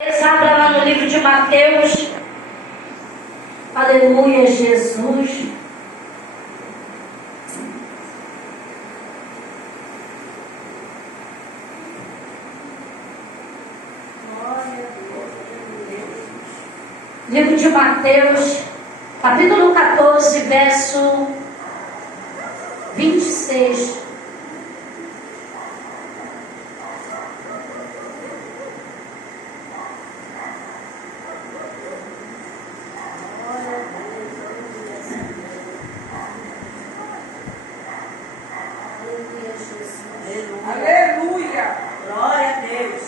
Abra lá no livro de Mateus. Aleluia, Jesus. Livro de Mateus, capítulo 14, verso 26. Aleluia! Glória a Deus!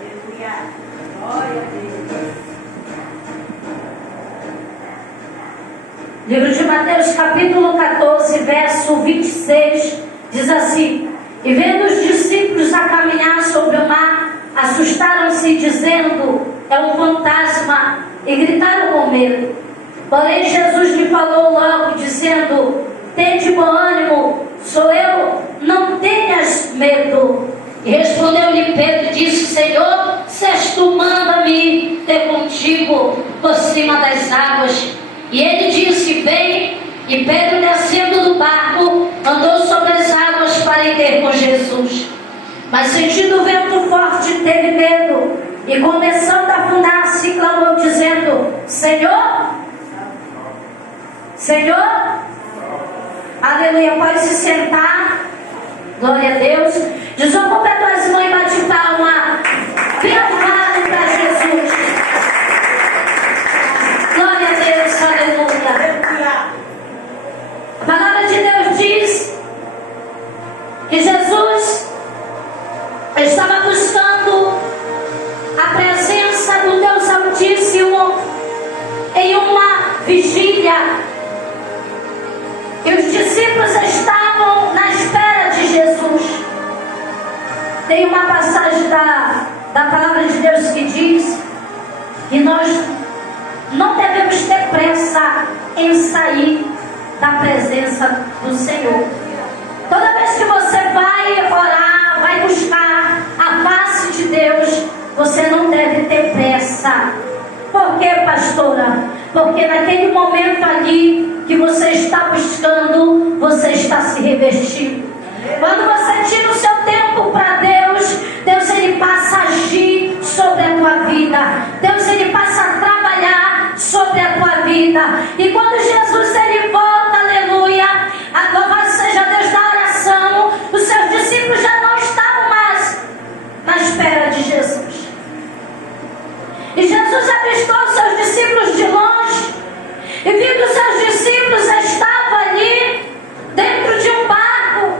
Aleluia! Glória a Deus! Livro de Mateus, capítulo 14, verso 26, diz assim: E vendo os discípulos a caminhar sobre o mar, assustaram-se, dizendo: É um fantasma, e gritaram com medo. Porém Jesus lhe falou logo, dizendo: Tende bom ânimo, sou eu, não tenhas medo. E respondeu-lhe Pedro e disse: Senhor, se és tu, manda-me ter contigo por cima das águas. E ele disse: Vem. E Pedro, descendo do barco, andou sobre as águas para ir ter com Jesus. Mas sentindo o vento forte, teve medo, e começando a afundar-se, clamou, dizendo: Senhor, Senhor, aleluia. Pode se sentar, glória a Deus. Desocupa as tuas mãos e bate palma bem arrumado para Jesus. Glória a Deus, aleluia. A palavra de Deus diz que Jesus estava buscando a presença do Deus Altíssimo em uma vigília. E os discípulos estavam na espera de Jesus. Tem uma passagem da palavra de Deus que diz que nós não devemos ter pressa em sair da presença do Senhor. Toda vez que você vai orar, vai buscar a face de Deus, você não deve ter pressa. Por quê, pastora? Porque naquele momento ali que você está buscando, você está se revestindo. Quando você tira o seu tempo para Deus, Deus ele passa a agir sobre a tua vida. Deus ele passa a trabalhar sobre a tua vida. E quando Jesus ele volta, aleluia, louvado seja Deus da oração, os seus discípulos já não estavam mais na espera de Jesus. E Jesus avistou os seus discípulos de longe, e viu que os seus discípulos estavam ali dentro de um barco.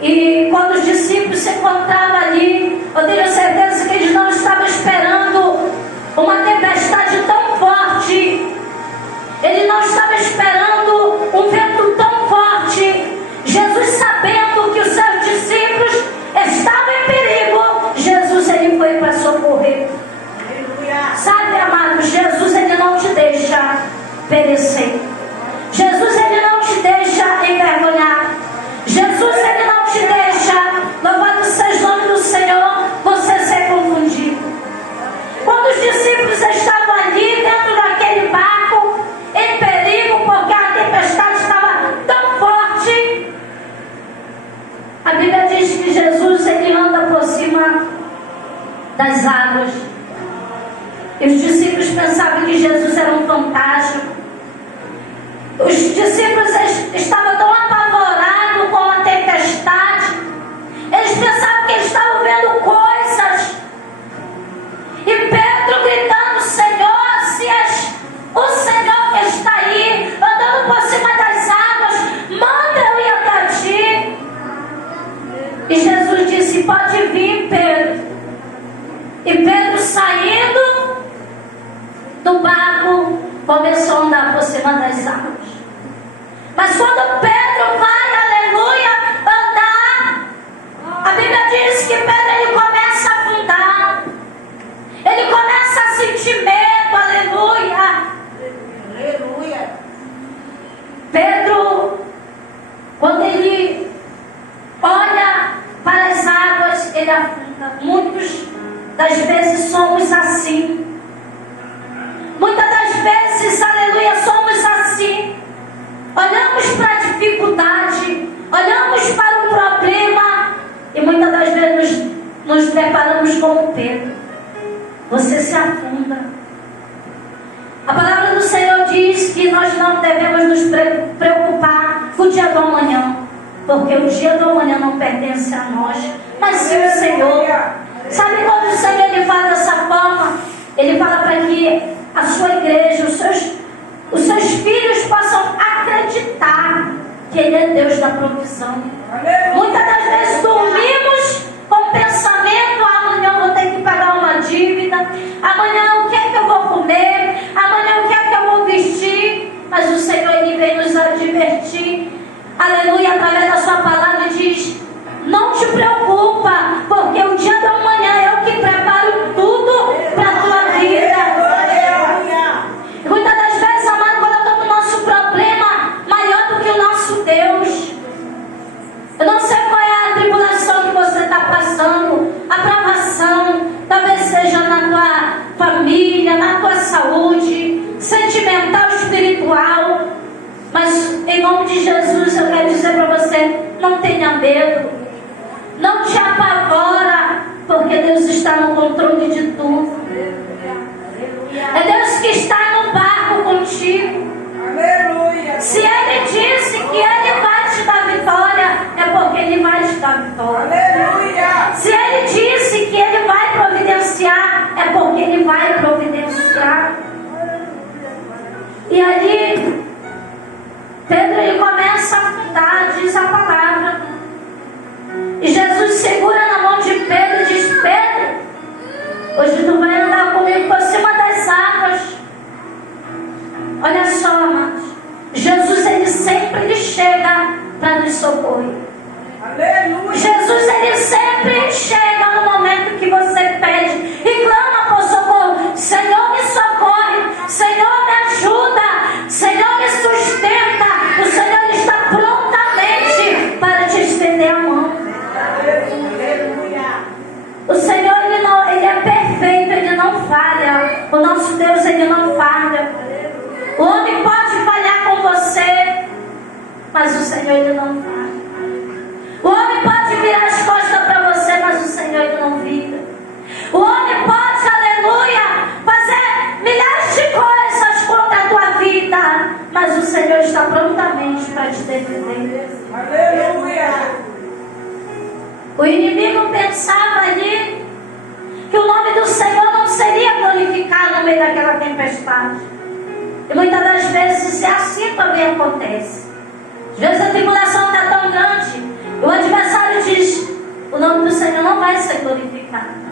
E quando os discípulos se encontravam ali, eu tenho certeza que eles não estavam esperando uma tempestade tão forte. Ele não estava esperando um vento tão forte. Jesus, sabendo que os seus discípulos estavam em perigo, Jesus ele foi para socorrer. Aleluia. Sabe, amado, Jesus ele não te deixa perecer. Jesus ele não te deixa envergonhar. Jesus ele não te deixa, louvado seja o nome do Senhor, você ser confundido. Quando os discípulos estavam ali dentro daquele barco, em perigo, porque a tempestade estava tão forte, a Bíblia diz que Jesus ele anda por cima das águas. E os discípulos pensavam que Jesus era um fantasma. Os discípulos estavam tão apavorados com a tempestade. Eles pensavam que eles estavam vendo coisas. E Pedro gritando: Senhor, se és o Senhor que está aí, andando por cima das águas, manda eu ir até ti. E Jesus disse: Pode vir, Pedro. E Pedro, saindo do barco, começou a andar por cima das águas. Mas quando Pedro vai, aleluia, andar, a Bíblia diz que Pedro ele começa a afundar. Ele começa a sentir medo, aleluia. Aleluia. Pedro das vezes somos assim. Muitas das vezes, aleluia, somos assim. Olhamos para a dificuldade, olhamos para o problema e muitas das vezes nos preparamos como Pedro. Você se afunda. A palavra do Senhor diz que nós não devemos nos preocupar com o dia do amanhã, porque o dia do amanhã não pertence a nós, mas sim o Senhor. Sabe quando o Senhor ele fala dessa forma? Ele fala para que a sua igreja, os seus filhos possam acreditar que Ele é Deus da provisão. Muitas das vezes dormimos com o pensamento: amanhã eu vou ter que pagar uma dívida, amanhã o que é que eu vou comer, amanhã o que é que eu vou vestir. Mas o Senhor ele vem nos advertir, aleluia, através da sua palavra, e diz: não te preocupa, porque o dia da manhã é o que preparo tudo para a tua vida. E muitas das vezes, amado, colocamos o nosso problema maior do que o nosso Deus. Eu não sei qual é a tribulação que você está passando, a provação, talvez seja na tua família, na tua saúde, sentimental, espiritual. Mas em nome de Jesus eu quero dizer para você: não tenha medo, não te apavora, porque Deus está no controle de tudo. É Deus que está no barco contigo. Aleluia. Se Ele disse que Ele vai te dar vitória, é porque Ele vai te dar vitória. Aleluia. Se Ele disse que Ele vai providenciar, é porque Ele vai providenciar. E ali Pedro ele começa a afundar, diz a palavra. E Jesus segura na mão de Pedro e diz: Pedro, hoje tu vai andar comigo por cima das águas. Olha só, amados, Jesus ele sempre chega para nos socorrer. Aleluia. Jesus ele sempre chega no momento que você pede e clama por socorro. Senhor, me socorre, Senhor, me ajuda, Senhor, me sustenta. O Senhor está prontamente para te estender a mão. O Senhor ele é perfeito, Ele não falha. O nosso Deus ele não falha. O homem pode falhar com você, mas o Senhor ele não falha. O homem pode virar as costas para você, mas o Senhor ele não vira. O homem pode, aleluia, fazer milhares de coisas contra a tua vida, mas o Senhor está prontamente para te defender. Aleluia. O inimigo pensava ali que o nome do Senhor não seria glorificado no meio daquela tempestade. E muitas das vezes é assim também acontece. Às vezes a tribulação está tão grande, o adversário diz: o nome do Senhor não vai ser glorificado.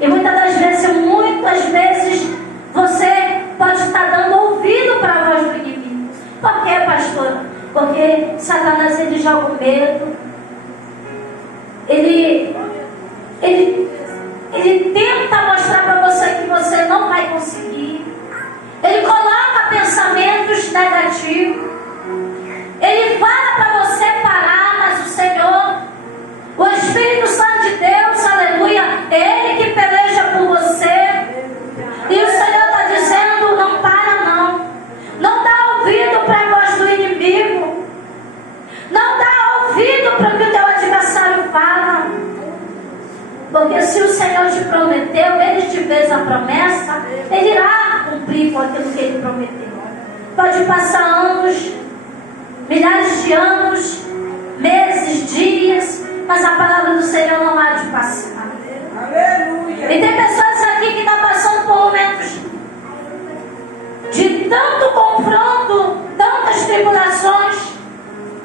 E muitas das vezes você pode estar dando ouvido para a voz do inimigo. Por quê, pastor? Porque Satanás ele joga o medo. Ele tenta mostrar para você que você não vai conseguir. Ele coloca pensamentos negativos. Ele fala para você parar, mas o Senhor, o Espírito Santo de Deus, aleluia, é Ele que peleja por você. E o Senhor está dizendo: não para não. Não dá ouvido para a voz do inimigo. Não dá ouvido para o que o teu adversário fala. Porque se o Senhor te prometeu, Ele te fez a promessa, Ele irá cumprir com aquilo que Ele prometeu. Pode passar anos, milhares de anos, meses, dias, mas a palavra do Senhor não há de passar. Aleluia. E tem pessoas aqui que estão passando por momentos de tanto confronto, tantas tribulações,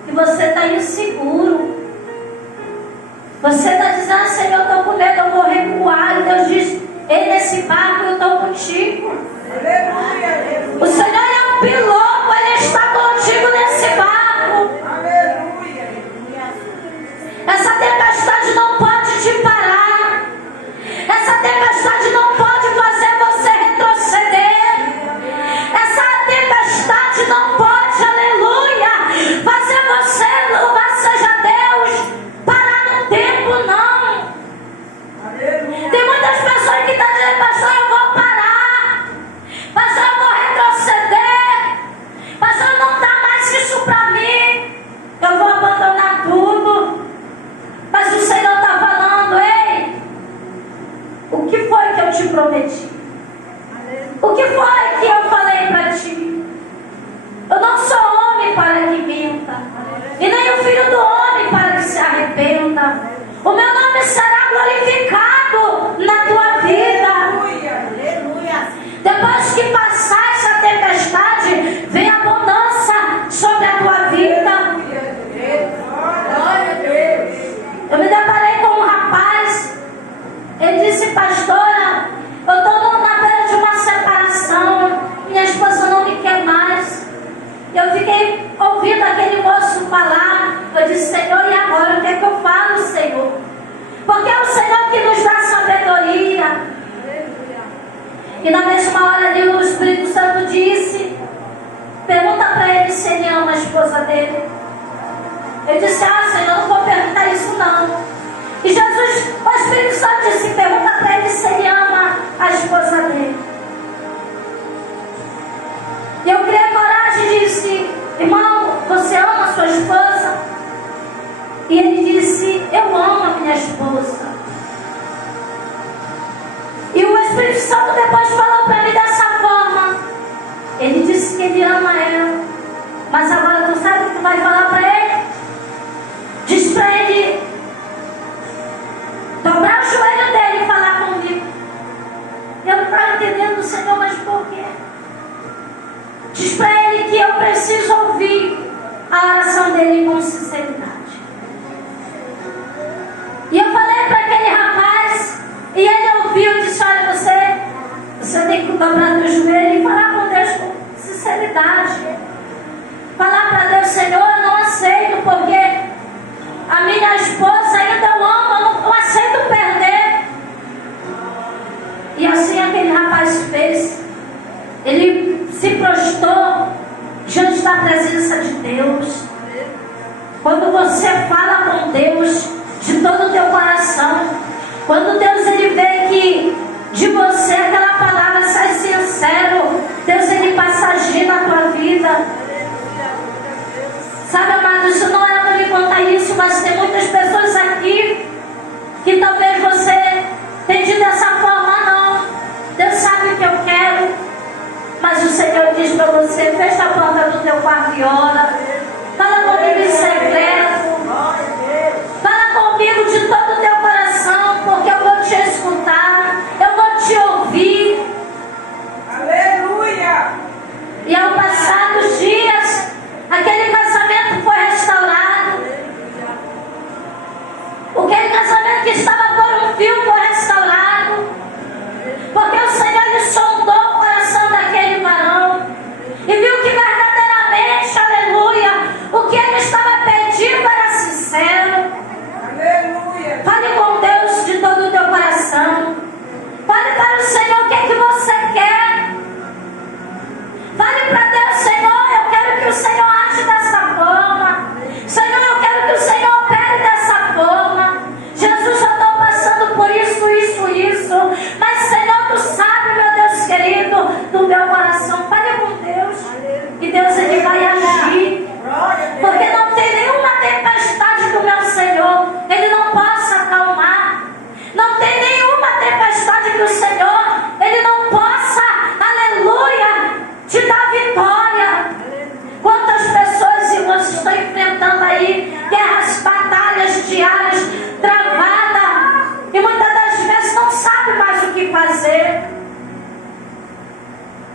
que você está inseguro. Você está dizendo: Senhor, eu estou com medo, eu vou recuar. E Deus diz: ei, nesse barco eu estou contigo. Aleluia. O Senhor é um piloto, Ele está contigo nesse barco. Aleluia. Essa tempestade não pode te parar. Essa tempestade não pode fazer você retroceder. Essa tempestade não pode, aleluia, fazer você, louvado seja Deus, parar no tempo, não. Aleluia. Tem muitas pessoas E na mesma hora ali o Espírito Santo disse, pergunta para ele se ele ama a esposa dele. Eu disse, Senhor, não vou perguntar isso não. E Jesus, o Espírito Santo disse, pergunta para ele se ele ama a esposa dele. E eu criei coragem e disse, irmão, você ama a sua esposa? E ele disse, eu amo a minha esposa. E o Espírito Santo depois falou para mim dessa forma. Ele disse que ele ama ela. Mas agora tu sabe o que tu vai falar para ele? Diz para ele dobrar o joelho dele e falar comigo. Eu não estava entendendo, Senhor, mas por quê? Diz para ele que eu preciso ouvir a oração dele com sinceridade. E eu falei para aquele rapaz, e ele ouviu e disse, olha, você tem que dobrar teu joelho e falar com Deus com sinceridade. Falar para Deus, Senhor, eu não aceito, porque a minha esposa ainda eu amo, eu não aceito perder. E assim aquele rapaz fez. Ele se prostrou diante da presença de Deus. Quando você fala com Deus de todo o teu coração, quando Deus ele vê que de você aquela palavra sai sincero, Deus ele passa a agir na tua vida. Sabe, amado, isso não era para me contar isso, mas tem muitas pessoas aqui que talvez você tenha dito dessa forma, não. Deus sabe o que eu quero, mas o Senhor diz para você, fecha a porta do teu quarto e ora. Fala comigo em segredo. Fala comigo de todo o teu coração, porque eu vou te escutar, eu vou te ouvir. Aleluia! E ao passar dos dias, aquele casamento foi restaurado. Aquele casamento que estava por um fio foi restaurado. Porque o Senhor lhe sondou o coração daquele varão e viu que verdadeiramente, aleluia, o que ele estava pedindo era sincero. Aleluia! Fale com Deus de todo o teu coração. Fale para o Senhor o que é que você quer. Fale para Deus, Senhor, eu quero que o Senhor age dessa forma. Senhor, eu quero que o Senhor opere dessa forma. Jesus, eu estou passando por isso. Mas, Senhor, tu sabe, meu Deus querido, do meu coração. Fale com Deus. E Deus, ele vai agir. Porque não tem nenhuma tempestade que o meu Senhor, ele não possa acalmar. Não tem nenhuma tempestade que o Senhor, ele não possa, aleluia, te dar vitória. Quantas pessoas, irmãos, estão enfrentando aí guerras, batalhas diárias, travadas, e muitas das vezes não sabe mais o que fazer.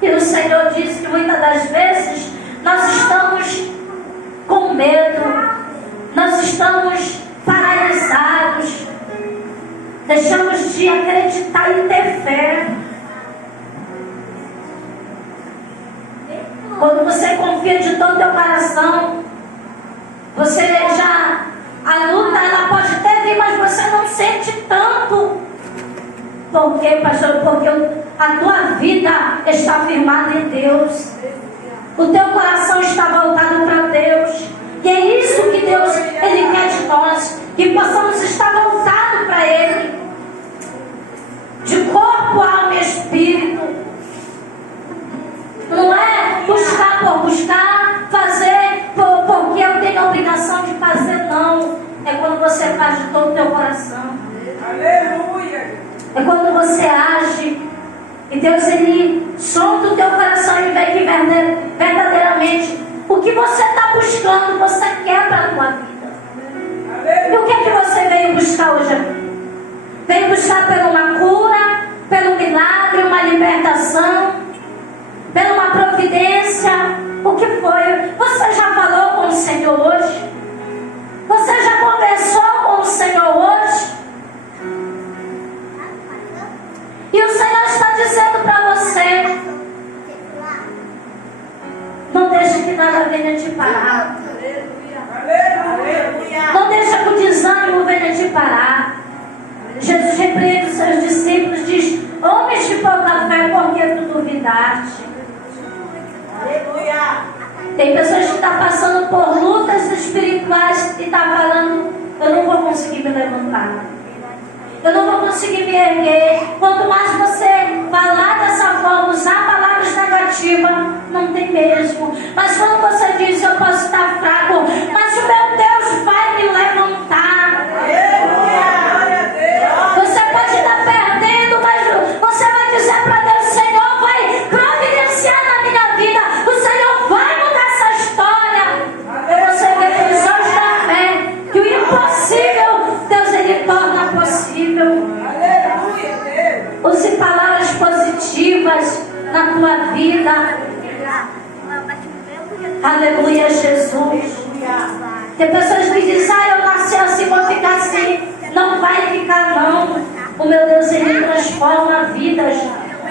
E o Senhor diz que muitas das vezes nós estamos com medo, nós estamos paralisados, deixamos de acreditar e ter fé. Quando você confia de todo o teu coração, você já, a luta ela pode ter vir, mas você não sente tanto. Por quê, pastor? Porque a tua vida está firmada em Deus. O teu coração está voltado para Deus. E é isso que Deus, ele quer de nós, que possamos estar voltados para Ele, de corpo, alma e espírito. Não é buscar por buscar, fazer porque eu tenho a obrigação de fazer, não. É quando você faz de todo o teu coração. Aleluia! É quando você age e Deus, ele sonda o teu coração e vê que verdadeiramente o que você está buscando, você quer para a tua vida. E o que é que você veio buscar hoje aqui? Veio buscar por uma cura, pelo milagre, uma libertação, pela uma providência. O que foi? Você já falou com o Senhor hoje? Você já conversou com o Senhor hoje? E o Senhor está dizendo para você: não deixe que nada venha te parar. Aleluia! Não deixe que o desânimo venha te parar. Jesus repreende os seus discípulos, diz: homens de pouca fé, por que tu duvidaste? Aleluia. Tem pessoas que estão passando por lutas espirituais e estão falando: eu não vou conseguir me levantar, eu não vou conseguir me erguer. Quanto mais você falar dessa forma, usar palavras negativas, não tem mesmo. Mas quando você diz: eu posso estar fraco, mas o meu Deus vai me levantar. Você pode estar perdendo, mas você vai dizer para Deus: Senhor vai providenciar na minha vida, o Senhor vai mudar essa história. E você vê pelos olhos da fé que o impossível, Deus ele torna possível. Use palavras positivas na tua vida. Aleluia, Jesus. Tem pessoas que dizem: eu nasci assim, vou ficar assim. Não vai ficar, não. O meu Deus, ele transforma vidas.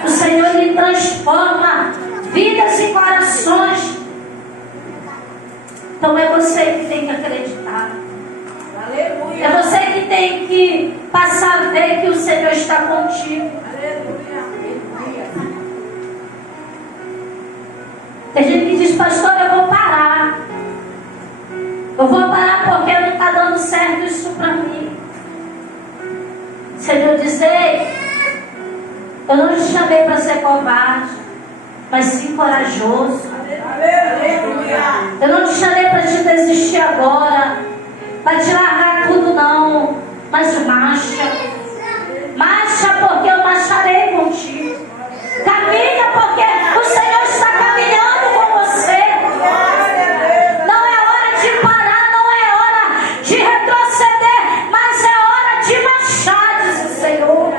O Senhor, ele transforma vidas e corações. Então é você que tem que acreditar. Aleluia. É você que tem que passar a ver que o Senhor está contigo. Tem gente que diz: pastor, eu vou parar. Eu vou parar porque não está dando certo isso para mim. Senhor diz: ei, eu não te chamei para ser covarde, mas sim corajoso. Eu não te chamei para te desistir agora, para te largar tudo, não. Mas marcha. Marcha porque eu marcharei contigo. Caminha porque o Senhor está caminhando com você. Não é hora de parar, não é hora de retroceder, mas é hora de marchar, diz o Senhor.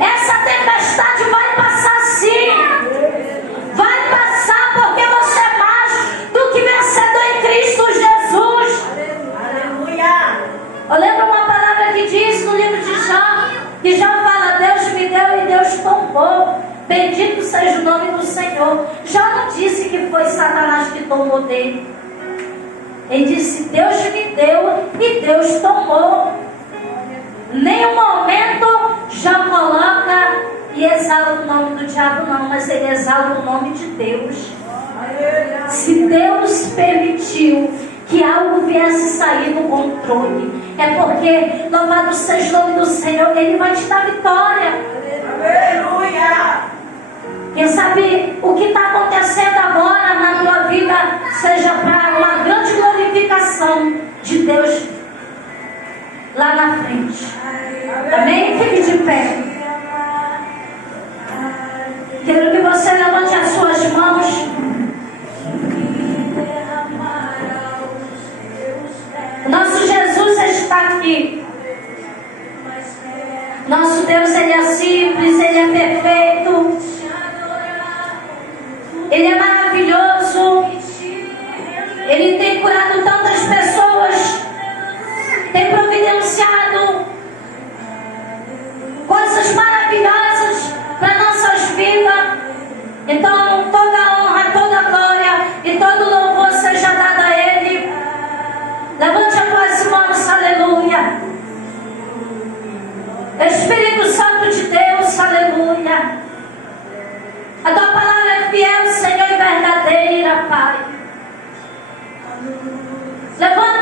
Essa tempestade vai passar sim. Vai passar porque você é mais do que vencedor em Cristo Jesus. Eu lembro uma palavra que diz no livro de Jó, que Jó fala: Deus me deu e Deus tomou. Bendito seja o nome do Senhor. Jó não disse que foi Satanás que tomou dele. Ele disse: Deus me deu e Deus tomou. Nenhum momento Jó coloca e exala o nome do diabo, não, mas ele exala o nome de Deus. Se Deus permitiu que algo viesse sair do controle, é porque, louvado seja o nome do Senhor, ele vai te dar vitória. Aleluia. Quem sabe o que está acontecendo agora na tua vida seja para uma grande glorificação de Deus lá na frente. Amém? Fique de pé. Quero que você levante as suas mãos. Nosso Jesus está aqui. Nosso Deus, ele é simples, ele é perfeito. Ele é maravilhoso. Ele tem curado tantas pessoas. Tem providenciado coisas maravilhosas para nossas vidas. Então, toda honra, toda glória e todo louvor seja dado a Ele. Levante as tuas mãos, aleluia. Espírito Santo de Deus, aleluia. A tua palavra é fiel, Senhor, e verdadeira, Pai. Levanta